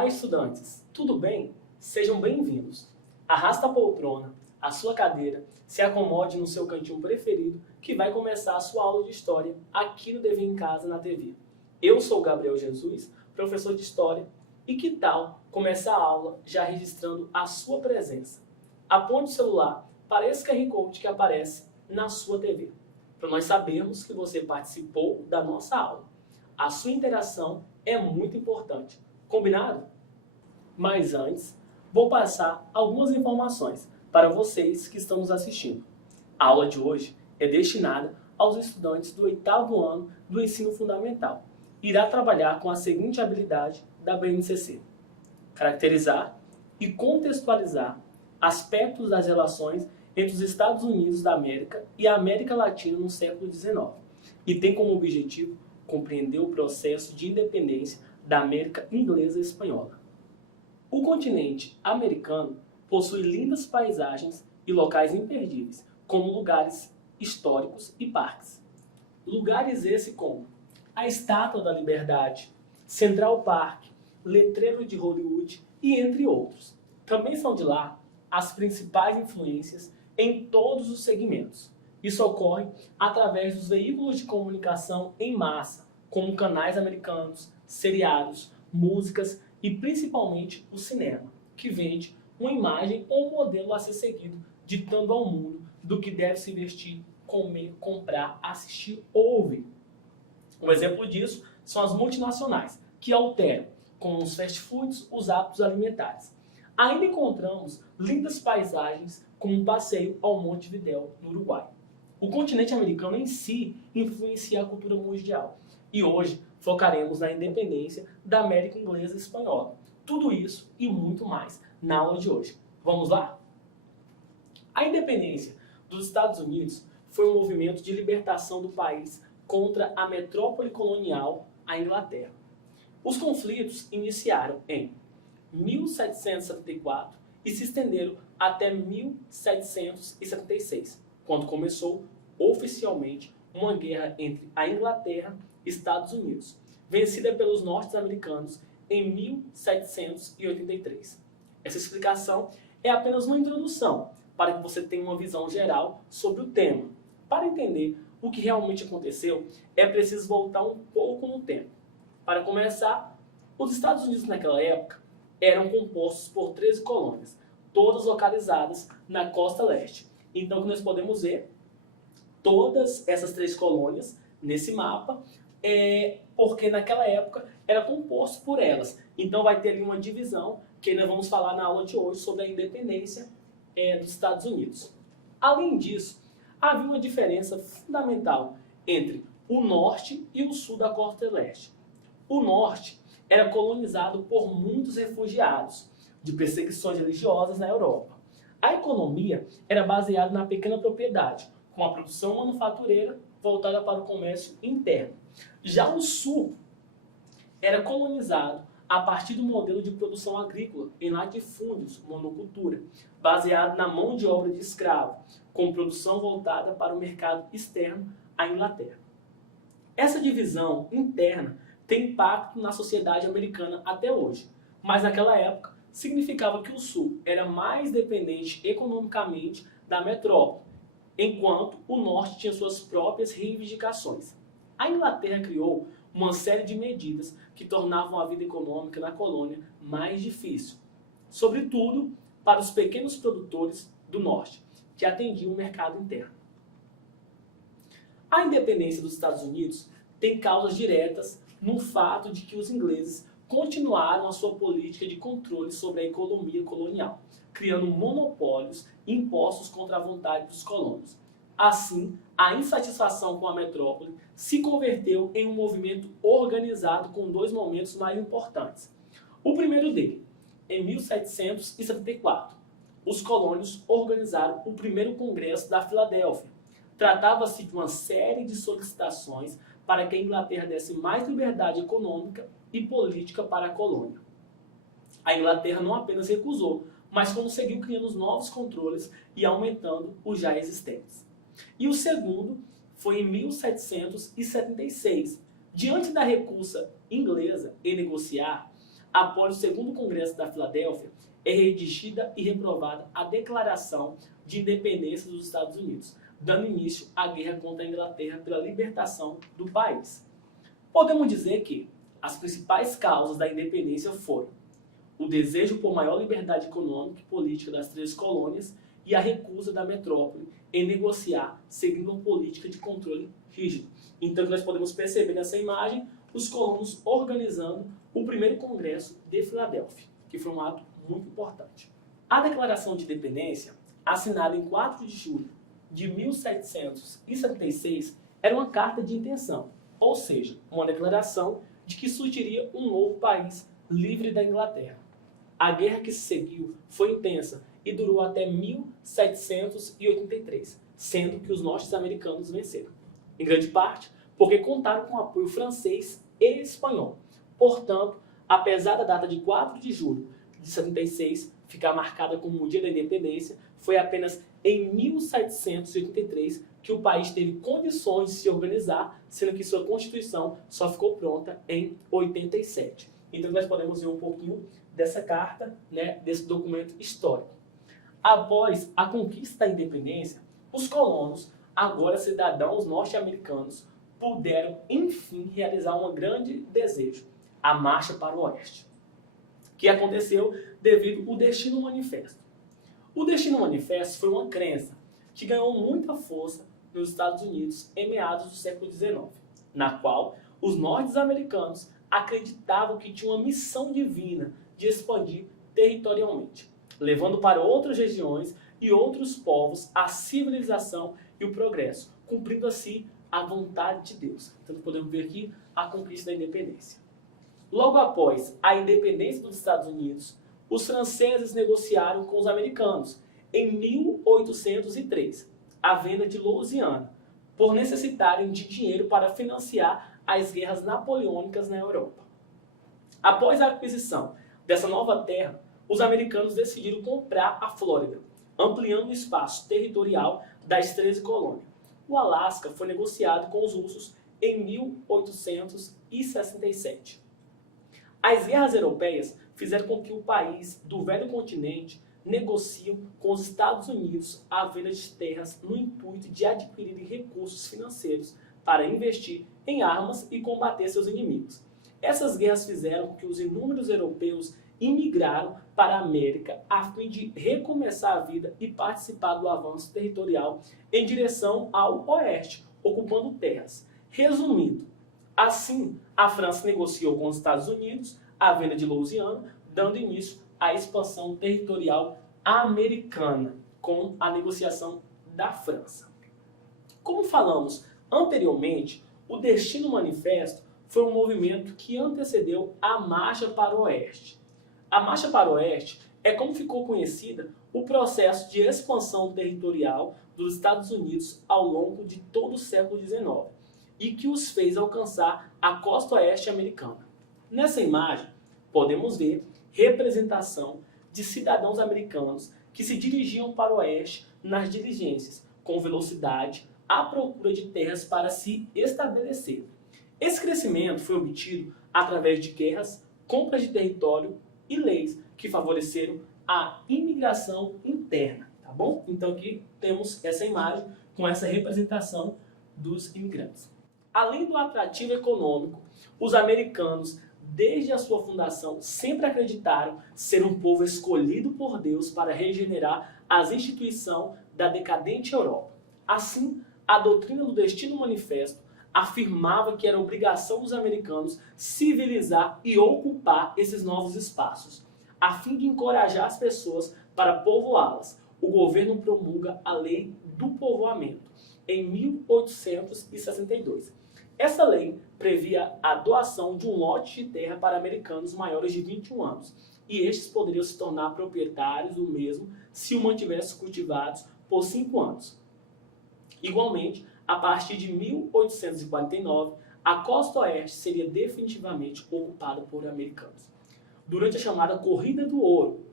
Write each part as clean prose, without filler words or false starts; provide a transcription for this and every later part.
Olá, estudantes! Tudo bem? Sejam bem-vindos. Arrasta a poltrona, a sua cadeira, se acomode no seu cantinho preferido que vai começar a sua aula de História aqui no Dever em Casa na TV. Eu sou o Gabriel Jesus, professor de História, e que tal começar a aula já registrando a sua presença? Aponte o celular para esse QR Code que aparece na sua TV, para nós sabermos que você participou da nossa aula. A sua interação é muito importante. Combinado? Mas antes, vou passar algumas informações para vocês que estão nos assistindo. A aula de hoje é destinada aos estudantes do 8º ano do ensino fundamental. Irá trabalhar com a seguinte habilidade da BNCC: caracterizar e contextualizar aspectos das relações entre os Estados Unidos da América e a América Latina no século XIX, e tem como objetivo compreender o processo de independência da América Inglesa e Espanhola. O continente americano possui lindas paisagens e locais imperdíveis, como lugares históricos e parques. Lugares esses como a Estátua da Liberdade, Central Park, Letreiro de Hollywood e entre outros. Também são de lá as principais influências em todos os segmentos. Isso ocorre através dos veículos de comunicação em massa, como canais americanos, seriados, músicas e principalmente o cinema, que vende uma imagem ou um modelo a ser seguido, ditando ao mundo do que deve se vestir, comer, comprar, assistir ou ouvir. Um exemplo disso são as multinacionais, que alteram, com os fast foods, os hábitos alimentares. Ainda encontramos lindas paisagens, como um passeio ao Monte Vidéu, no Uruguai. O continente americano em si influencia a cultura mundial. E hoje focaremos na independência da América Inglesa e Espanhola. Tudo isso e muito mais na aula de hoje. Vamos lá? A independência dos Estados Unidos foi um movimento de libertação do país contra a metrópole colonial, a Inglaterra. Os conflitos iniciaram em 1774 e se estenderam até 1776, quando começou oficialmente uma guerra entre a Inglaterra e Estados Unidos, vencida pelos norte-americanos em 1783. Essa explicação é apenas uma introdução para que você tenha uma visão geral sobre o tema. Para entender o que realmente aconteceu, é preciso voltar um pouco no tempo. Para começar, os Estados Unidos naquela época eram compostos por 13 colônias, todas localizadas na costa leste. Então, o que nós podemos ver, todas essas 3 colônias nesse mapa, porque naquela época era composto por elas. Então vai ter ali uma divisão, que nós vamos falar na aula de hoje sobre a independência dos Estados Unidos. Além disso, havia uma diferença fundamental entre o norte e o sul da costa leste. O norte era colonizado por muitos refugiados de perseguições religiosas na Europa. A economia era baseada na pequena propriedade, com a produção manufatureira voltada para o comércio interno. Já o sul era colonizado a partir do modelo de produção agrícola em latifúndios, monocultura, baseado na mão de obra de escravo, com produção voltada para o mercado externo à Inglaterra. Essa divisão interna tem impacto na sociedade americana até hoje, mas naquela época significava que o sul era mais dependente economicamente da metrópole, enquanto o norte tinha suas próprias reivindicações. A Inglaterra criou uma série de medidas que tornavam a vida econômica na colônia mais difícil, sobretudo para os pequenos produtores do norte, que atendiam o mercado interno. A independência dos Estados Unidos tem causas diretas no fato de que os ingleses continuaram a sua política de controle sobre a economia colonial, criando monopólios impostos contra a vontade dos colonos. Assim, a insatisfação com a metrópole se converteu em um movimento organizado com 2 momentos mais importantes. O primeiro dele, em 1774, os colônios organizaram o primeiro Congresso da Filadélfia. Tratava-se de uma série de solicitações para que a Inglaterra desse mais liberdade econômica e política para a colônia. A Inglaterra não apenas recusou, mas conseguiu criando novos controles e aumentando os já existentes. E o segundo foi em 1776. Diante da recusa inglesa em negociar, após o segundo Congresso da Filadélfia, é redigida e reprovada a Declaração de Independência dos Estados Unidos, dando início à guerra contra a Inglaterra pela libertação do país. Podemos dizer que as principais causas da independência foram o desejo por maior liberdade econômica e política das 13 colônias e a recusa da metrópole em negociar seguindo uma política de controle rígido. Então, nós podemos perceber nessa imagem os colonos organizando o primeiro Congresso de Filadélfia, que foi um ato muito importante. A Declaração de Independência, assinada em 4 de julho de 1776, era uma carta de intenção, ou seja, uma declaração de que surgiria um novo país livre da Inglaterra. A guerra que se seguiu foi intensa e durou até 1783, sendo que os norte-americanos venceram. Em grande parte porque contaram com o apoio francês e espanhol. Portanto, apesar da data de 4 de julho de 76 ficar marcada como o dia da independência, foi apenas em 1783 que o país teve condições de se organizar, sendo que sua Constituição só ficou pronta em 87. Então nós podemos ver um pouquinho dessa carta, desse documento histórico. Após a conquista da independência, os colonos, agora cidadãos norte-americanos, puderam enfim realizar um grande desejo, a marcha para o oeste, que aconteceu devido ao Destino Manifesto. O Destino Manifesto foi uma crença que ganhou muita força nos Estados Unidos em meados do século XIX, na qual os norte-americanos acreditavam que tinha uma missão divina de expandir territorialmente, levando para outras regiões e outros povos a civilização e o progresso, cumprindo assim a vontade de Deus. Então podemos ver aqui a conquista da independência. Logo após a independência dos Estados Unidos, os franceses negociaram com os americanos em 1803 a venda de Louisiana, por necessitarem de dinheiro para financiar as guerras napoleônicas na Europa. Após a aquisição dessa nova terra, os americanos decidiram comprar a Flórida, ampliando o espaço territorial das 13 colônias. O Alasca foi negociado com os russos em 1867. As guerras europeias fizeram com que o país do velho continente negociam com os Estados Unidos a venda de terras no intuito de adquirir recursos financeiros para investir em armas e combater seus inimigos. Essas guerras fizeram com que os inúmeros europeus imigraram para a América a fim de recomeçar a vida e participar do avanço territorial em direção ao oeste, ocupando terras. Resumindo, assim, a França negociou com os Estados Unidos a venda de Louisiana, dando início à expansão territorial americana, com a negociação da França. Como falamos anteriormente, o Destino Manifesto foi um movimento que antecedeu a Marcha para o Oeste. A Marcha para o Oeste é como ficou conhecida o processo de expansão territorial dos Estados Unidos ao longo de todo o século XIX e que os fez alcançar a costa oeste americana. Nessa imagem, podemos ver representação de cidadãos americanos que se dirigiam para o oeste nas diligências, com velocidade, à procura de terras para se estabelecer. Esse crescimento foi obtido através de guerras, compras de território e leis que favoreceram a imigração interna, tá bom? Então aqui temos essa imagem com essa representação dos imigrantes. Além do atrativo econômico, os americanos, desde a sua fundação, sempre acreditaram ser um povo escolhido por Deus para regenerar as instituições da decadente Europa. Assim, a doutrina do Destino Manifesto afirmava que era obrigação dos americanos civilizar e ocupar esses novos espaços. A fim de encorajar as pessoas para povoá-las, o governo promulga a Lei do Povoamento, em 1862. Essa lei previa a doação de um lote de terra para americanos maiores de 21 anos, e estes poderiam se tornar proprietários do mesmo se o mantivessem cultivados por 5 anos. Igualmente, a partir de 1849, a costa oeste seria definitivamente ocupada por americanos. Durante a chamada Corrida do Ouro,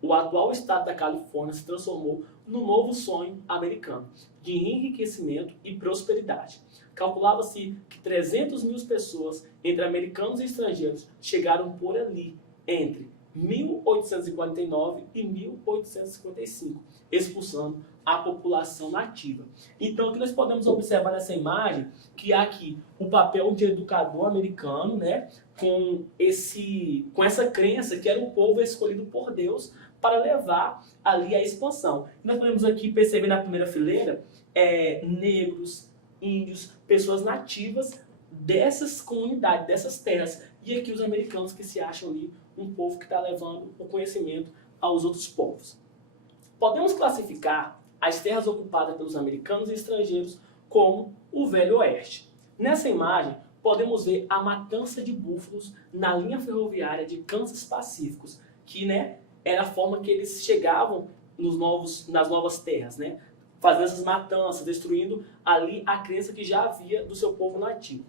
o atual estado da Califórnia se transformou no novo sonho americano de enriquecimento e prosperidade. Calculava-se que 300 mil pessoas, entre americanos e estrangeiros, chegaram por ali entre 1849 e 1855, expulsando a população nativa. Então, aqui nós podemos observar nessa imagem que há aqui o papel de educador americano, né, com essa crença que era um povo escolhido por Deus para levar ali a expansão. Nós podemos aqui perceber na primeira fileira negros, índios, pessoas nativas dessas comunidades, dessas terras. E aqui os americanos que se acham ali um povo que está levando o conhecimento aos outros povos. Podemos classificar as terras ocupadas pelos americanos e estrangeiros como o Velho Oeste. Nessa imagem, podemos ver a matança de búfalos na linha ferroviária de Kansas Pacíficos, que, né, era a forma que eles chegavam nas novas terras, né, fazendo essas matanças, destruindo ali a crença que já havia do seu povo nativo.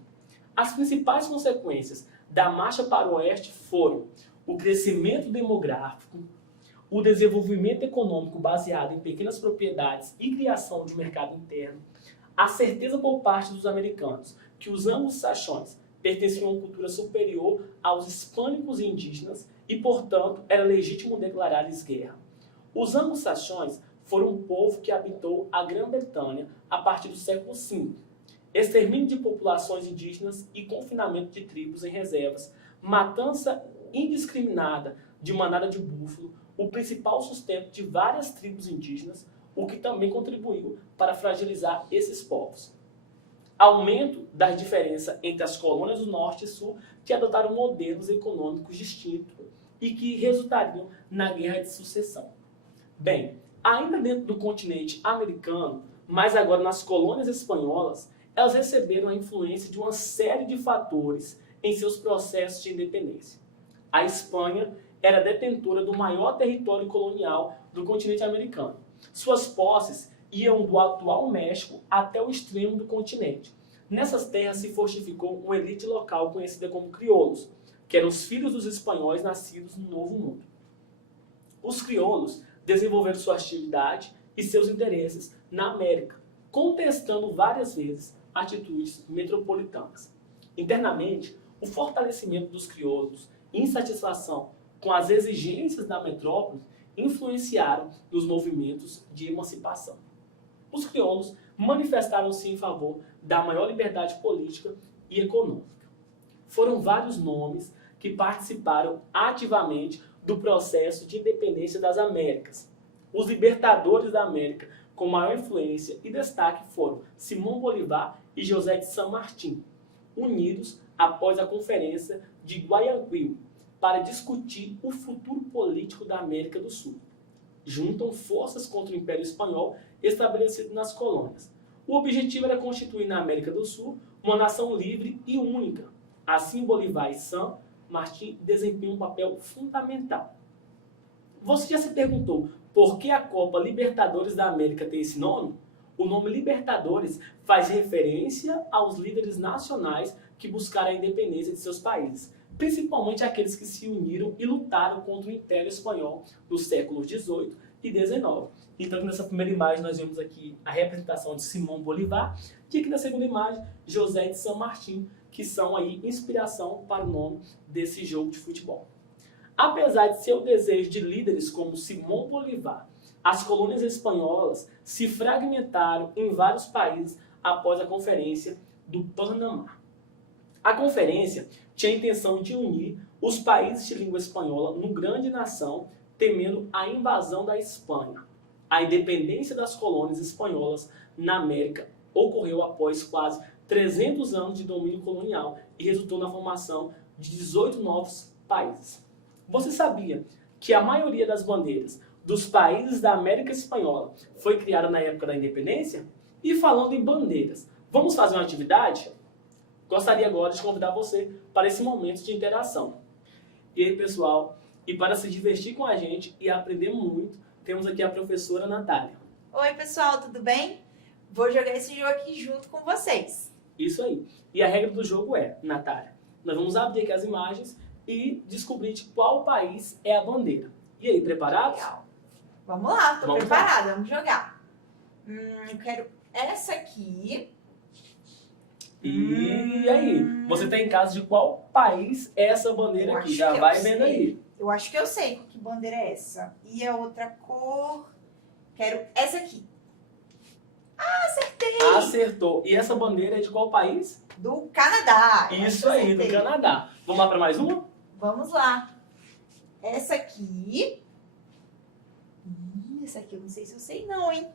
As principais consequências da marcha para o oeste foram o crescimento demográfico, o desenvolvimento econômico baseado em pequenas propriedades e criação de mercado interno, a certeza por parte dos americanos que os anglo-saxões pertenciam a uma cultura superior aos hispânicos e indígenas e, portanto, era legítimo declarar-lhes guerra. Os anglo-saxões foram um povo que habitou a Grã-Bretanha a partir do século V. Extermínio de populações indígenas e confinamento de tribos em reservas, matança indiscriminada de manada de búfalo, o principal sustento de várias tribos indígenas, o que também contribuiu para fragilizar esses povos. Aumento das diferenças entre as colônias do Norte e Sul, que adotaram modelos econômicos distintos e que resultariam na Guerra de Sucessão. Bem, ainda dentro do continente americano, mas agora nas colônias espanholas, elas receberam a influência de uma série de fatores em seus processos de independência. A Espanha era detentora do maior território colonial do continente americano. Suas posses iam do atual México até o extremo do continente. Nessas terras se fortificou uma elite local conhecida como crioulos, que eram os filhos dos espanhóis nascidos no Novo Mundo. Os crioulos desenvolveram sua atividade e seus interesses na América, contestando várias vezes atitudes metropolitanas. Internamente, o fortalecimento dos crioulos e insatisfação com as exigências da metrópole influenciaram nos movimentos de emancipação. Os crioulos manifestaram-se em favor da maior liberdade política e econômica. Foram vários nomes que participaram ativamente do processo de independência das Américas. Os libertadores da América com maior influência e destaque foram Simão Bolívar e José de San Martín, unidos após a Conferência de Guayaquil para discutir o futuro político da América do Sul. Juntam forças contra o Império Espanhol estabelecido nas colônias. O objetivo era constituir na América do Sul uma nação livre e única. Assim, Bolívar e San Martín desempenham um papel fundamental. Você já se perguntou por que a Copa Libertadores da América tem esse nome? O nome Libertadores faz referência aos líderes nacionais que buscaram a independência de seus países, principalmente aqueles que se uniram e lutaram contra o Império Espanhol nos séculos XVIII e XIX. Então, nessa primeira imagem, nós vemos aqui a representação de Simão Bolívar e aqui na segunda imagem, José de San Martín, que são aí inspiração para o nome desse jogo de futebol. Apesar de seu desejo de líderes como Simão Bolívar, as colônias espanholas se fragmentaram em vários países após a Conferência do Panamá. A conferência tinha a intenção de unir os países de língua espanhola numa grande nação, temendo a invasão da Espanha. A independência das colônias espanholas na América ocorreu após quase 300 anos de domínio colonial e resultou na formação de 18 novos países. Você sabia que a maioria das bandeiras dos países da América Espanhola foi criada na época da independência? E falando em bandeiras, vamos fazer uma atividade? Gostaria agora de convidar você para esse momento de interação. E aí, pessoal, e para se divertir com a gente e aprender muito, temos aqui a professora Natália. Oi, pessoal, tudo bem? Vou jogar esse jogo aqui junto com vocês. Isso aí. E a regra do jogo é, Natália, nós vamos abrir aqui as imagens e descobrir de qual país é a bandeira. E aí, preparados? Legal. Vamos lá, tô preparada, vamos jogar. Eu quero essa aqui. E aí? Você tá em casa de qual país é essa bandeira Eu aqui? acho Já que eu vai sei. vendo aí. Eu acho que eu sei que bandeira é essa. E a outra cor... Quero essa aqui. Acertei! Acertou. E essa bandeira é de qual país? Do Canadá. Eu acho Isso que eu aí, do acertei. Canadá. Vamos lá para mais uma? Vamos lá. Essa aqui... essa aqui eu não sei se eu sei não, hein?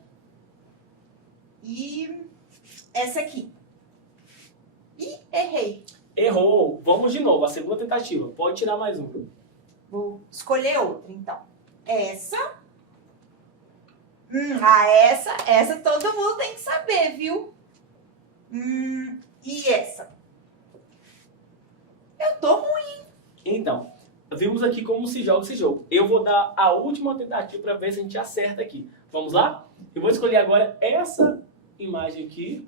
E essa aqui. Ih, errei. Errou. Vamos de novo, a segunda tentativa. Pode tirar mais uma. Vou escolher outra, então. Essa. Essa todo mundo tem que saber, viu? E essa? Eu tô ruim. Então, vimos aqui como se joga esse jogo. Eu vou dar a última tentativa para ver se a gente acerta aqui. Vamos lá? Eu vou escolher agora essa imagem aqui.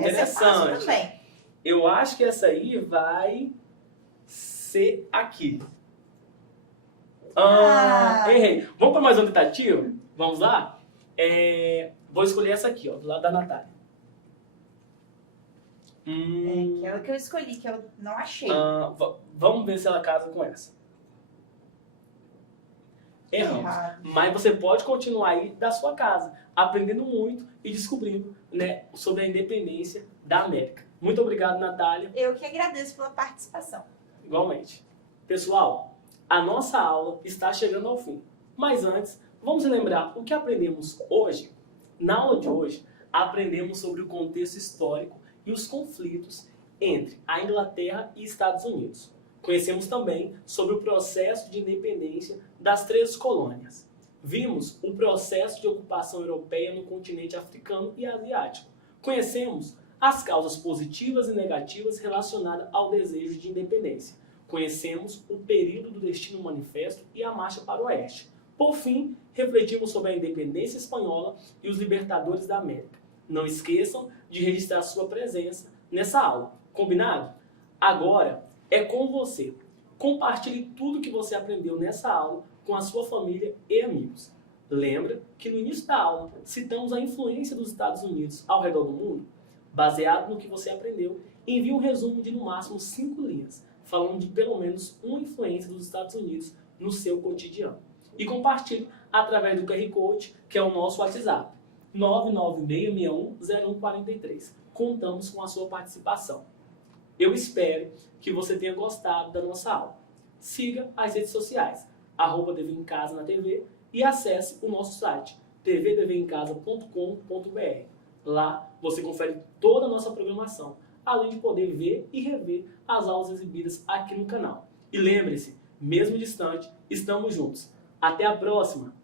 Essa é fácil Interessante. também. Eu acho que essa aí vai ser aqui. Errei. Vamos para mais uma tentativa? Vamos lá? Vou escolher essa aqui, ó, do lado da Natália. Que é o que eu escolhi, que eu não achei. Vamos ver se ela casa com essa. Erramos. Errado. Mas você pode continuar aí da sua casa, aprendendo muito e descobrindo, né, sobre a independência da América. Muito obrigado, Natália. Eu que agradeço pela participação. Igualmente. Pessoal, a nossa aula está chegando ao fim. Mas antes, vamos lembrar o que aprendemos hoje. Na aula de hoje, aprendemos sobre o contexto histórico e os conflitos entre a Inglaterra e Estados Unidos. Conhecemos também sobre o processo de independência das 13 colônias. Vimos o processo de ocupação europeia no continente africano e asiático. Conhecemos as causas positivas e negativas relacionadas ao desejo de independência. Conhecemos o período do Destino Manifesto e a marcha para o oeste. Por fim, refletimos sobre a independência espanhola e os libertadores da América. Não esqueçam de registrar sua presença nessa aula. Combinado? Agora é com você. Compartilhe tudo que você aprendeu nessa aula com a sua família e amigos. Lembra que no início da aula citamos a influência dos Estados Unidos ao redor do mundo? Baseado no que você aprendeu, envie um resumo de no máximo 5 linhas, falando de pelo menos uma influência dos Estados Unidos no seu cotidiano. E compartilhe através do QR Code, que é o nosso WhatsApp, 996610143. Contamos com a sua participação. Eu espero que você tenha gostado da nossa aula. Siga as redes sociais, @TV em Casa na TV, e acesse o nosso site, tvdeverimcasa.com.br. Lá você confere toda a nossa programação, além de poder ver e rever as aulas exibidas aqui no canal. E lembre-se, mesmo distante, estamos juntos. Até a próxima!